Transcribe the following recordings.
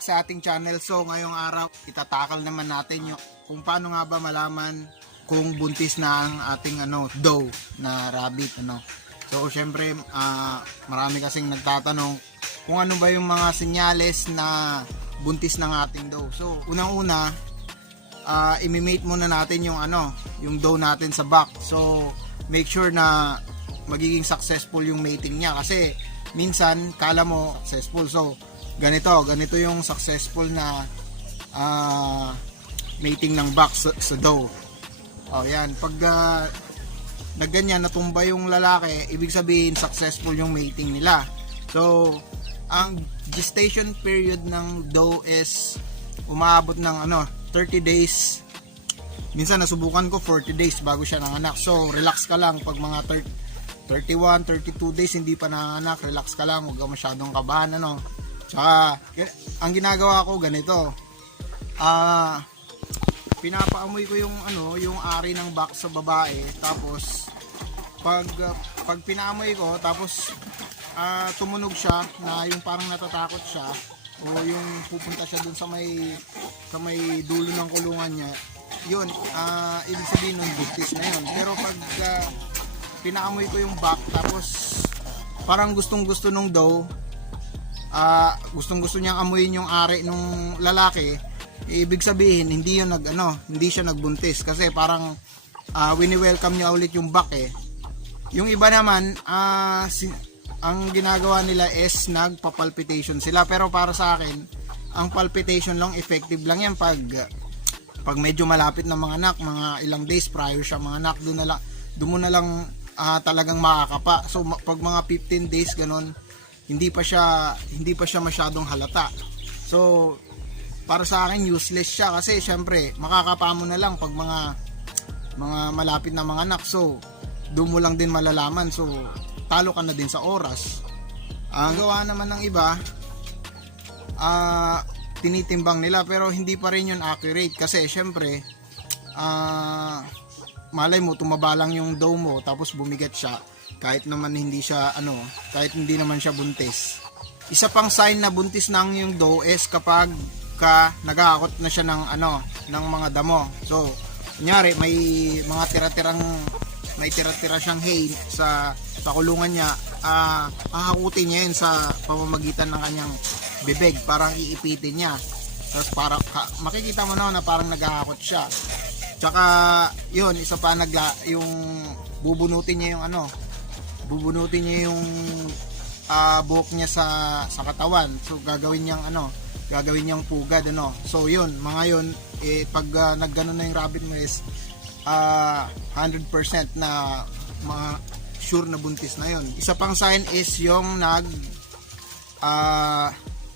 back sa ating channel. So ngayong araw, itatakal naman natin yung kung paano nga ba malaman kung buntis na ang ating doe na rabbit. So syempre, marami kasing nagtatanong kung ano ba yung mga senyales na buntis ng ating doe. So unang-una, i-mate muna natin yung doe natin sa back. So make sure na magiging successful yung mating niya, kasi minsan kala mo successful. So ganito yung successful na mating ng back sa doe. Yan, pag nagganyan, natumba yung lalaki, ibig sabihin successful yung mating nila. So ang gestation period ng doe is umaabot ng 30 days. Minsan nasubukan ko 40 days bago siya nanganak. So relax ka lang pag mga 31, 32 days hindi pa nanganak, relax ka lang, huwag ka masyadong kabahan. Tsaka ang ginagawa ko ganito, pinapaamoy ko yung ari ng back sa babae. Tapos pag pinaamoy ko, tapos tumunog siya na yung parang natatakot siya, o yung pupunta siya dun sa may dulo ng kulungan niya, yun, ibig sabihin nun buntis na yun. Pero pag pinaamoy ko yung back, tapos parang gustong gusto nung doe, gustong gusto niyang amuyin yung ari nung lalaki, ibig sabihin hindi siya nagbuntis, kasi parang wini-welcome niya ulit yung back eh. Yung iba naman, ang ginagawa nila is nagpa-palpitation sila. Pero para sa akin, ang palpitation lang, effective lang yan pag medyo malapit na mga anak, mga ilang days prior siya mga anak, doon mo na lang talagang makakapa. So pag mga 15 days ganon, hindi pa siya masyadong halata. So para sa akin useless siya, kasi syempre makakapa mo na lang pag mga malapit na mga anak. So doon mo lang din malalaman. So talo ka na din sa oras. Ang gawa naman ng iba, tinitimbang nila, pero hindi pa rin yun accurate, kasi syempre malay mo tumaba lang yung doe mo, tapos bumigat siya, kahit naman hindi naman siya buntis. Isa pang sign na buntis na yung doe is kapag nag-aakot na siya ng mga damo. So kunyari may tira-tira siyang hay sa kulungan niya, hahakutin niya yun sa pamamagitan ng kanyang bibig, parang iipitin niya. Tapos makikita mo na parang naghahakot siya. Tsaka yun, isa pa yung bubunutin niya yung buhok niya sa katawan. So gagawin niyang pugad. So yun, mga yun, pag naggano na yung rabbit mo is 100% na mga sure na buntis na yun. Isa pang sign is yung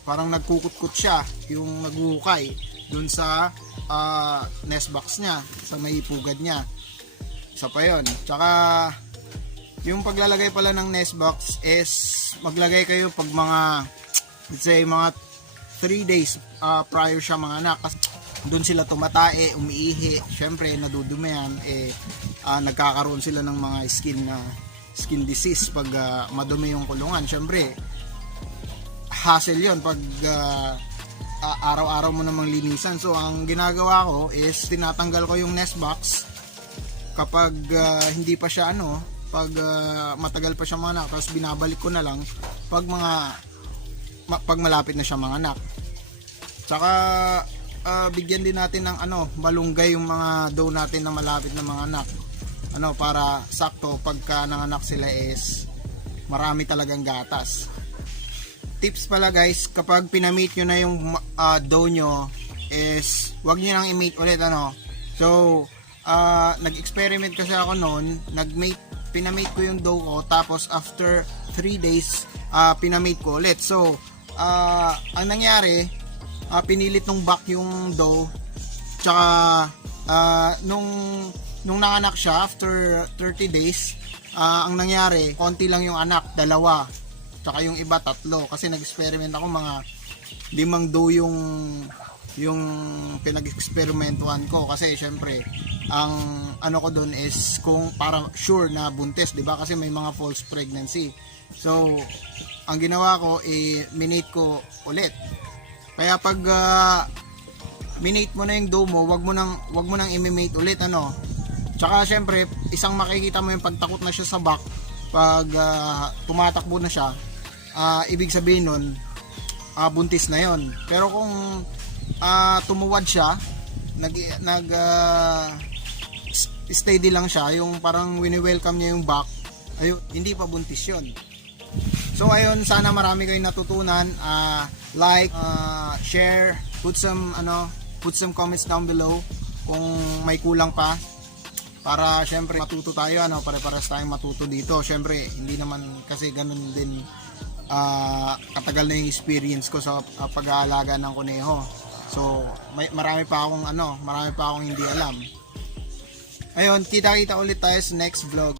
parang nagkukutkut siya, yung naghuhukay dun sa nest box niya, sa may pugad niya. Isa pa yun. Tsaka yung paglalagay pala ng nest box is maglagay kayo pag let's say mga 3 days prior siya mga anak, kasi doon sila tumatae, umiihi, syempre nadudumi yan, nagkakaroon sila ng mga skin disease pag madumi yung kulungan. Syempre hassle yun pag araw-araw mo namang linisan. So ang ginagawa ko is tinatanggal ko yung nest box kapag hindi pa siya pag matagal pa siya mga anak, tapos binabalik ko na lang pag malapit na siya mga anak. Tsaka bigyan din natin ng malunggay yung mga doe natin na malapit na mga anak, para sakto pagka nanganak sila is marami talagang gatas. Tips pala guys, kapag pinamate nyo na yung doe nyo is wag nyo nang i-mate ulit. So nag-experiment kasi ako noon, pinamate ko yung doe ko, tapos after 3 days pinamate ko ulit. So ang nangyari, pinilit nung back yung doe, tsaka nung nanganak siya after 30 days, ang nangyari, konti lang yung anak, 2, tsaka yung iba 3, kasi nag-experiment ako, mga 5 doe yung pinag-experimentuhan ko, kasi syempre ang ko doon is kung para sure na buntis, 'di ba? Kasi may mga false pregnancy. So ang ginawa ko, minate ko ulit. Kaya pag minate mo na yung doe mo, wag mo nang i-mate ulit, ano. Tsaka syempre, isang makikita mo yung pagtakot na siya sa back, pag tumatakbo na siya, ibig sabihin nun, buntis na yon. Pero kung tumuwad siya, steady lang siya, yung parang wini-welcome niya yung back, ayun, hindi pa buntis yon. So ayun, sana marami kayong natutunan. Like, share, put some comments down below kung may kulang pa, para syempre matuto tayo, ano, pare-pares tayong matuto dito. Syempre hindi naman kasi ganun din katagal na yung experience ko sa pag-aalaga ng kuneho. So marami pa akong hindi alam. Ayun, kita-kita ulit tayo sa next vlog.